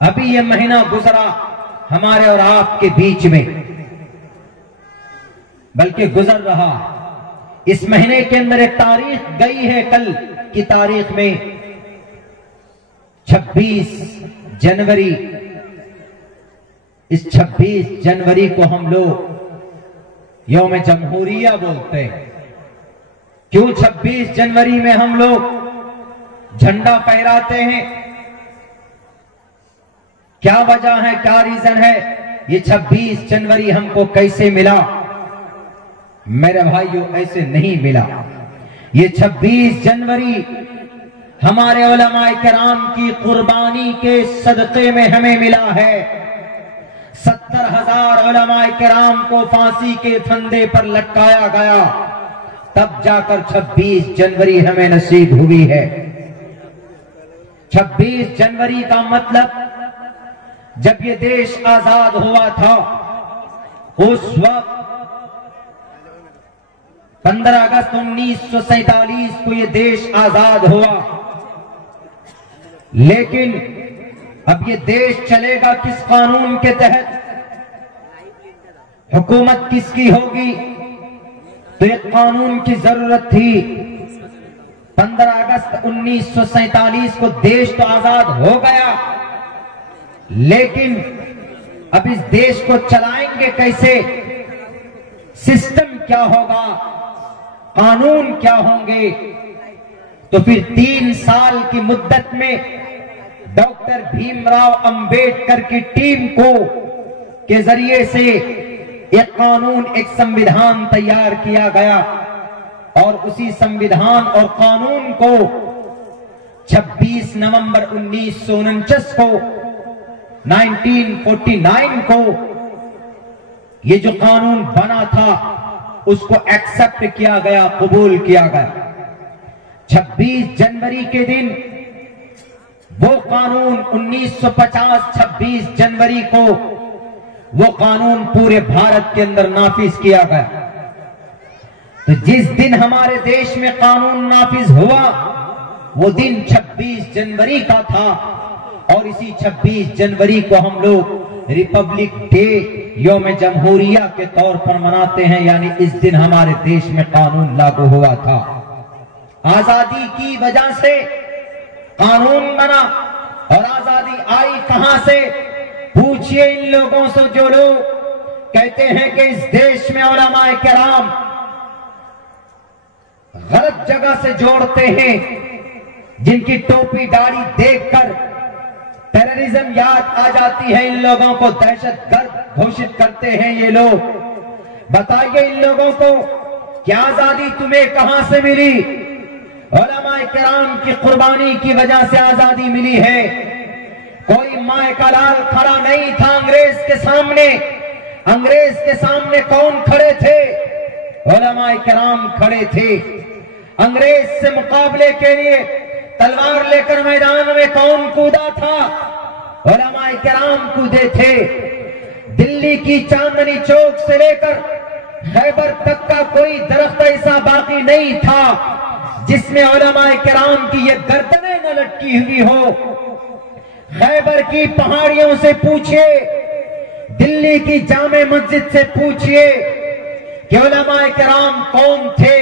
ابھی یہ مہینہ گزرا ہمارے اور آپ کے بیچ میں، بلکہ گزر رہا۔ اس مہینے کے اندر ایک تاریخ گئی ہے، کل کی تاریخ میں 26 جنوری۔ اس 26 جنوری کو ہم لوگ یوم جمہوریہ بولتے ہیں۔ کیوں 26 جنوری میں ہم لوگ جھنڈا پھہراتے ہیں؟ کیا وجہ ہے، کیا ریزن ہے؟ یہ 26 جنوری ہم کو کیسے ملا؟ میرے بھائیو، ایسے نہیں ملا۔ یہ 26 جنوری ہمارے علماء کرام کی قربانی کے صدقے میں ہمیں ملا ہے۔ 70,000 علماء کرام کو پھانسی کے پھندے پر لٹکایا گیا، تب جا کر 26 جنوری ہمیں نصیب ہوئی ہے۔ 26 جنوری کا مطلب، جب یہ دیش آزاد ہوا تھا، اس وقت 15 اگست 1947 کو یہ دیش آزاد ہوا، لیکن اب یہ دیش چلے گا کس قانون کے تحت؟ حکومت کس کی ہوگی؟ تو ایک قانون کی ضرورت تھی۔ 15 اگست 1947 کو دیش تو آزاد ہو گیا، لیکن اب اس دیش کو چلائیں گے کیسے؟ سسٹم کیا ہوگا؟ قانون کیا ہوں گے؟ تو پھر 3 سال کی مدت میں ڈاکٹر بھیم راؤ امبیڈکر کی ٹیم کو کے ذریعے سے ایک قانون، ایک سمویدھان تیار کیا گیا، اور اسی سمویدھان اور قانون کو 26 نومبر 1949 کو 1949 کو یہ جو قانون بنا تھا اس کو ایکسپٹ کیا گیا، قبول کیا گیا۔ 26 جنوری کے دن وہ قانون 1950 26 جنوری کو وہ قانون پورے بھارت کے اندر نافذ کیا گیا۔ تو جس دن ہمارے دیش میں قانون نافذ ہوا وہ دن 26 جنوری کا تھا، اور اسی 26 جنوری کو ہم لوگ ریپبلک ڈے، یوم جمہوریہ کے طور پر مناتے ہیں، یعنی اس دن ہمارے دیش میں قانون لاگو ہوا تھا۔ آزادی کی وجہ سے قانون بنا، اور آزادی آئی کہاں سے؟ پوچھئے ان لوگوں سے جو لوگ کہتے ہیں کہ اس دیش میں علماء کرام غلط جگہ سے جوڑتے ہیں، جن کی ٹوپی داڑھی دیکھ کر ٹیررزم یاد آ جاتی ہے، ان لوگوں کو دہشت گرد گھوشت کرتے ہیں یہ لوگ۔ بتائیے ان لوگوں کو کہ آزادی تمہیں کہاں سے ملی؟ علماء کرام کی قربانی کی وجہ سے آزادی ملی ہے۔ کوئی مائے کا لال کھڑا نہیں تھا انگریز کے سامنے۔ انگریز کے سامنے کون کھڑے تھے؟ علماء کرام کھڑے تھے۔ انگریز سے مقابلے کے لیے تلوار لے کر میدان میں کون کودا تھا؟ علماء کرام کودے تھے۔ دلی کی چاندنی چوک سے لے کر خیبر تک کا کوئی درخت ایسا باقی نہیں تھا جس میں علماء کرام کی یہ گردنیں نہ لٹکی ہوئی ہو۔ خیبر کی پہاڑیوں سے پوچھئے، دلی کی جامع مسجد سے پوچھئے کہ علماء کرام کون تھے،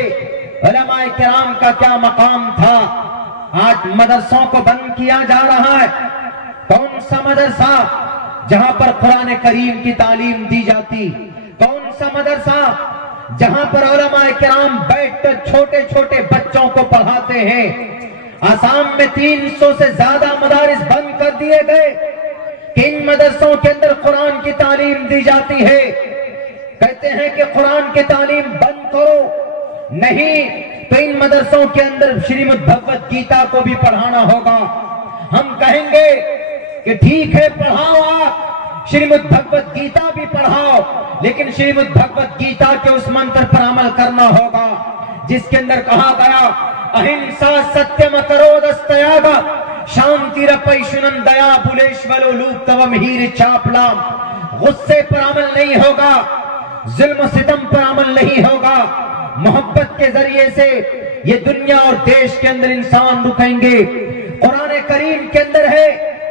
علماء کرام کا کیا مقام تھا۔ آج مدرسوں کو بند کیا جا رہا ہے۔ کون سا مدرسہ جہاں پر قرآن کریم کی تعلیم دی جاتی؟ کون سا مدرسہ جہاں پر علماء کرام بیٹھ کر چھوٹے چھوٹے بچوں کو پڑھاتے ہیں؟ آسام میں 300 سے زیادہ مدارس بند کر دیے گئے کہ ان مدرسوں کے اندر قرآن کی تعلیم دی جاتی ہے۔ کہتے ہیں کہ قرآن کی تعلیم بند کرو، نہیں تو ان مدرسوں کے اندر شریمد بھگوت گیتا کو بھی پڑھانا ہوگا۔ ہم کہیں گے کہ ٹھیک ہے پڑھاؤ، آپ شریمد بھگوت گیتا بھی پڑھاؤ، لیکن شریمد بھگوت گیتا کے اس منتر پر عمل کرنا ہوگا جس کے اندر کہا گیا اہنسا ستیم کرودستیاگا شانتی رپیشنن دیا بولیشولو لوپ توم ہیر چاپلام۔ غصے پر عمل نہیں ہوگا، ظلم و ستم پر عمل نہیں ہوگا، محبت کے ذریعے سے یہ دنیا اور دیش کے اندر انسان رکیں گے۔ قرآن کریم کے اندر ہے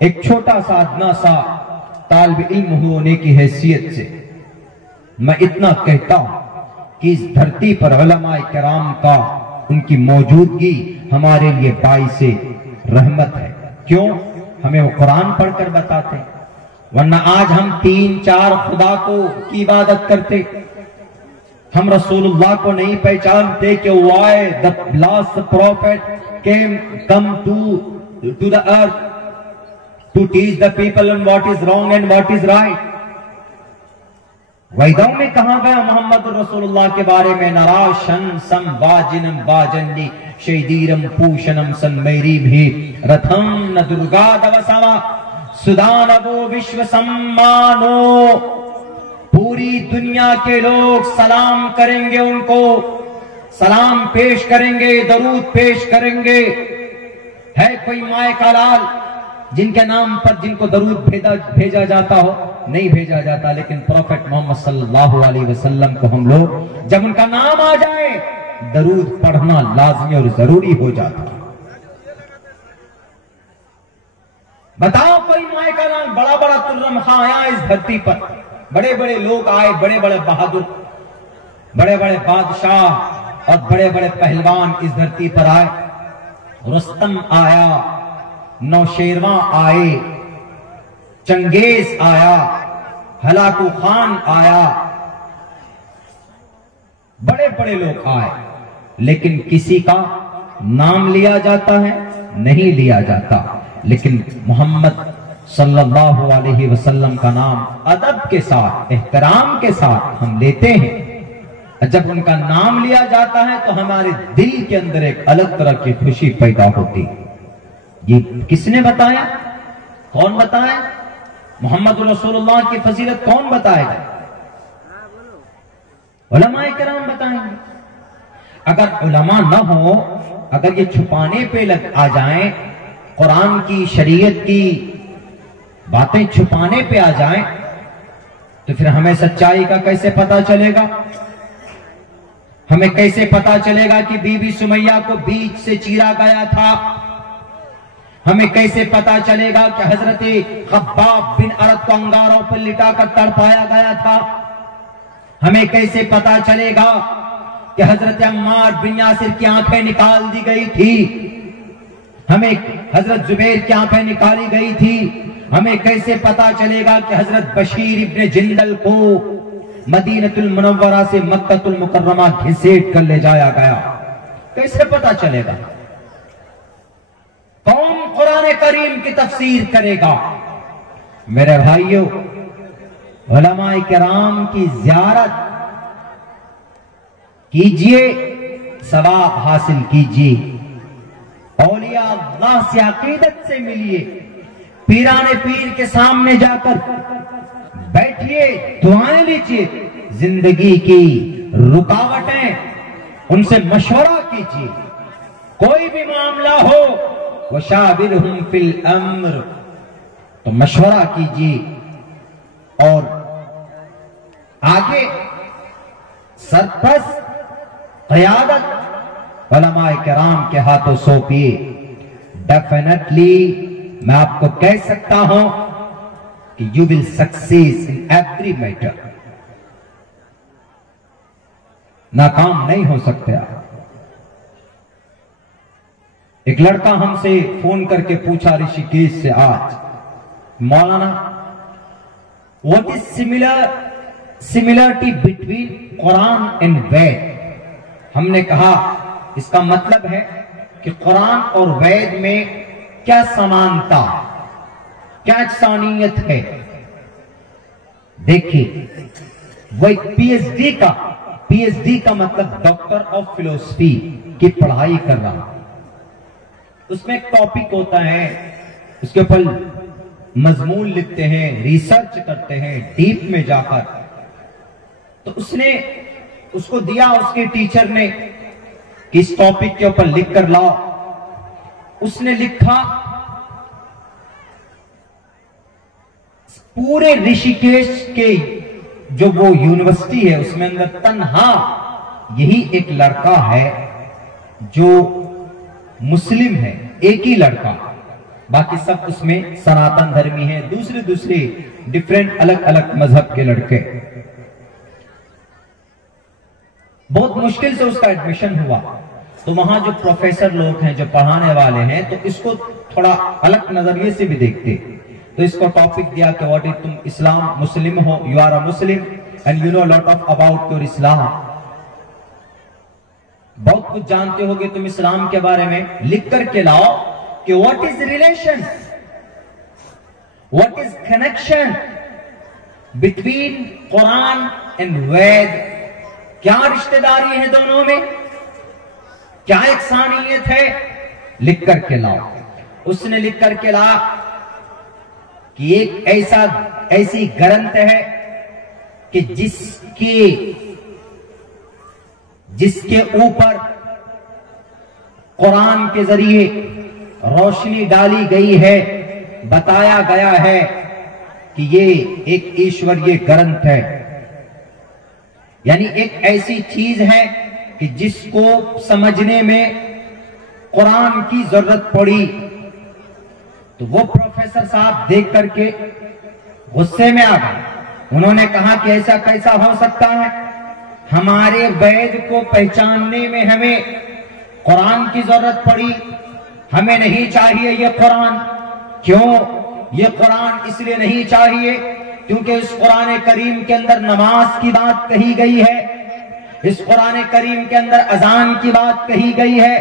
ایک چھوٹا سا ادنا سا طالب علم ہونے کی حیثیت سے میں اتنا کہتا ہوں کہ اس دھرتی پر علماء کرام کا ان کی موجودگی ہمارے لیے باعث رحمت ہے. کیوں؟ ہمیں وہ قرآن پڑھ کر بتاتے، ورنہ آج ہم 3-4 خدا کی عبادت کرتے. ہم رسول اللہ کو نہیں پہچانتے کہ why the last prophet come to the earth to teach the people on what is wrong and what is right. ویدوں میں کہا گیا محمد رسول اللہ کے بارے میں، نراشن سم واجنم واجنی شیدیرم پوشنم سن میری بھی رتھم نہ درگا دوسوا سدانو وشو سمانو. پوری دنیا کے لوگ سلام کریں گے، ان کو سلام پیش کریں گے، درود پیش کریں گے. ہے کوئی مائے کا لال جن کے نام پر جن کو درود بھیجا جاتا ہو؟ نہیں بھیجا جاتا. لیکن پروفیٹ محمد صلی اللہ علیہ وسلم کو ہم لوگ جب ان کا نام آ جائے درود پڑھنا لازمی اور ضروری ہو جاتا. بتاؤ کوئی مائے کا نام بڑا بڑا ترم خاں آیا اس دھرتی پر، بڑے بڑے لوگ آئے، بڑے بڑے بہادر، بڑے بڑے بادشاہ اور بڑے بڑے پہلوان اس دھرتی پر آئے. رستم آیا، نوشیرواں آئے، چنگیز آیا، ہلاکو خان آیا، بڑے بڑے لوگ آئے. لیکن کسی کا نام لیا جاتا ہے؟ نہیں لیا جاتا. لیکن محمد صلی اللہ علیہ وسلم کا نام ادب کے ساتھ، احترام کے ساتھ ہم لیتے ہیں. جب ان کا نام لیا جاتا ہے تو ہمارے دل کے اندر ایک الگ طرح کی خوشی پیدا ہوتی. یہ کس نے بتایا؟ کون بتایا؟ محمد رسول اللہ کی فضیلت کون بتائے گا؟ علماء کرام بتائیں گے. اگر علماء نہ ہو، اگر یہ چھپانے پہ آ جائیں، قرآن کی شریعت کی باتیں چھپانے پہ آ جائیں، تو پھر ہمیں سچائی کا کیسے پتا چلے گا؟ ہمیں کیسے پتا چلے گا کہ بی بی سمیہ کو بیچ سے چیرا گیا تھا؟ ہمیں کیسے پتا چلے گا کہ حضرت خباب بن ارد کو انگاروں پر لٹا کر تڑپایا گیا تھا؟ ہمیں کیسے پتا چلے گا کہ حضرت عمار بن یاسر کی آنکھیں نکال دی گئی تھی؟ ہمیں حضرت زبیر کی آنکھیں نکالی گئی تھی؟ ہمیں کیسے پتا چلے گا کہ حضرت بشیر ابن جندل کو مدینہ المنورہ سے مکہ المکرمہ گھسیٹ کر لے جایا گیا؟ کیسے پتا چلے گا؟ کون قرآن کریم کی تفسیر کرے گا؟ میرے بھائیو، علماء کرام کی زیارت کیجئے، ثواب حاصل کیجئے، اولیاء اللہ سے عقیدت سے ملیے، پیران پیر کے سامنے جا کر بیٹھیے، دعائیں لیجئے، زندگی کی رکاوٹیں ان سے مشورہ کیجئے. کوئی بھی معاملہ ہو وَشَاوِرْهُمْ فِي الْأَمْرِ، تو مشورہ کیجئے اور آگے سرپرست قیادت علماء کرام کے ہاتھوں سونپیے. ڈیفینیٹلی میں آپ کو کہہ سکتا ہوں کہ you will succeed in every matter. ناکام نہیں ہو سکتے آپ. ایک لڑکا ہم سے فون کر کے پوچھا رشی کیش سے آج، مولانا what is similarity between Quran and Ved؟ ہم نے کہا اس کا مطلب ہے کہ قرآن اور وید میں کیا سمانتا، کیا یکسانیت ہے. دیکھیے، وہ ایک پی ایچ ڈی کا مطلب ڈاکٹر آف فلسفی کی پڑھائی کر رہا. اس میں ایک ٹاپک ہوتا ہے، اس کے اوپر مضمون لکھتے ہیں، ریسرچ کرتے ہیں ڈیپ میں جا کر. تو اس نے اس کو دیا اس کے ٹیچر نے کہ اس ٹاپک کے اوپر لکھ کر لاؤ. اس نے لکھا پورے رشیکیش کے جو وہ یونیورسٹی ہے اس میں اندر تنہا یہی ایک لڑکا ہے جو مسلم ہے، ایک ہی لڑکا. باقی سب اس میں سناتن دھرمی ہیں، دوسرے ڈیفرنٹ الگ الگ مذہب کے لڑکے. بہت مشکل سے اس کا ایڈمیشن ہوا. تو وہاں جو پروفیسر لوگ ہیں، جو پڑھانے والے ہیں، تو اس کو تھوڑا الگ نظریے سے بھی دیکھتے. تو اس کو ٹاپک دیا کہ واٹ از تم اسلام مسلم ہو، you are a Muslim and you know lot of about your Islam, بہت کچھ جانتے ہو گے تم اسلام کے بارے میں، لکھ کر کے لاؤ کہ what is relation, what is connection between Quran and Ved, کیا رشتہ داری ہے دونوں میں، کیا یکسانیت ہے، لکھ کر کے لاؤ. اس نے لکھ کر کے لا کہ ایک ایسی گرنتھ ہے کہ جس کے اوپر قرآن کے ذریعے روشنی ڈالی گئی ہے، بتایا گیا ہے کہ یہ ایک ایشوریہ گرنتھ ہے، یعنی ایک ایسی چیز ہے کہ جس کو سمجھنے میں قرآن کی ضرورت پڑی. تو وہ پروفیسر صاحب دیکھ کر کے غصے میں آ گئے. انہوں نے کہا کہ ایسا کیسا ہو سکتا ہے، ہمارے وید کو پہچاننے میں ہمیں قرآن کی ضرورت پڑی، ہمیں نہیں چاہیے یہ قرآن. کیوں یہ قرآن اس لیے نہیں چاہیے کیونکہ اس قرآن کریم کے اندر نماز کی بات کہی گئی ہے، اس قرآن کریم کے اندر اذان کی بات کہی گئی ہے،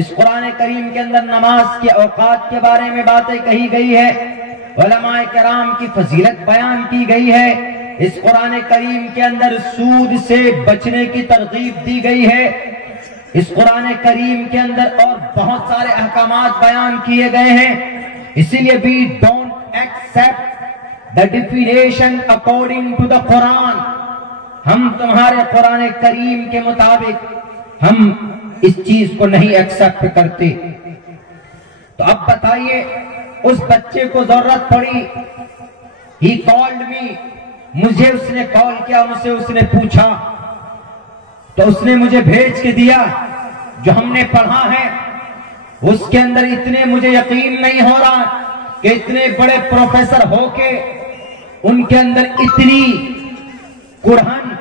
اس قرآن کریم کے اندر نماز کے اوقات کے بارے میں باتیں کہی گئی ہے، علماء کرام کی فضیلت بیان کی گئی ہے، اس قرآن کریم کے اندر سود سے بچنے کی ترغیب دی گئی ہے، اس قرآن کریم کے اندر اور بہت سارے احکامات بیان کیے گئے ہیں. اسی لیے we don't accept the definition according to the Quran. ہم تمہارے قرآن کریم کے مطابق ہم اس چیز کو نہیں ایکسپٹ کرتے. تو اب بتائیے اس بچے کو ضرورت پڑی، he called me، مجھے اس نے کال کیا، مجھ سے اس نے پوچھا، تو اس نے مجھے بھیج کے دیا جو ہم نے پڑھا ہے. اس کے اندر اتنے مجھے یقین نہیں ہو رہا کہ اتنے بڑے پروفیسر ہو کے ان کے اندر اتنی کڑھن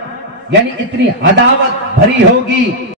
یعنی اتنی عداوت بھری ہوگی.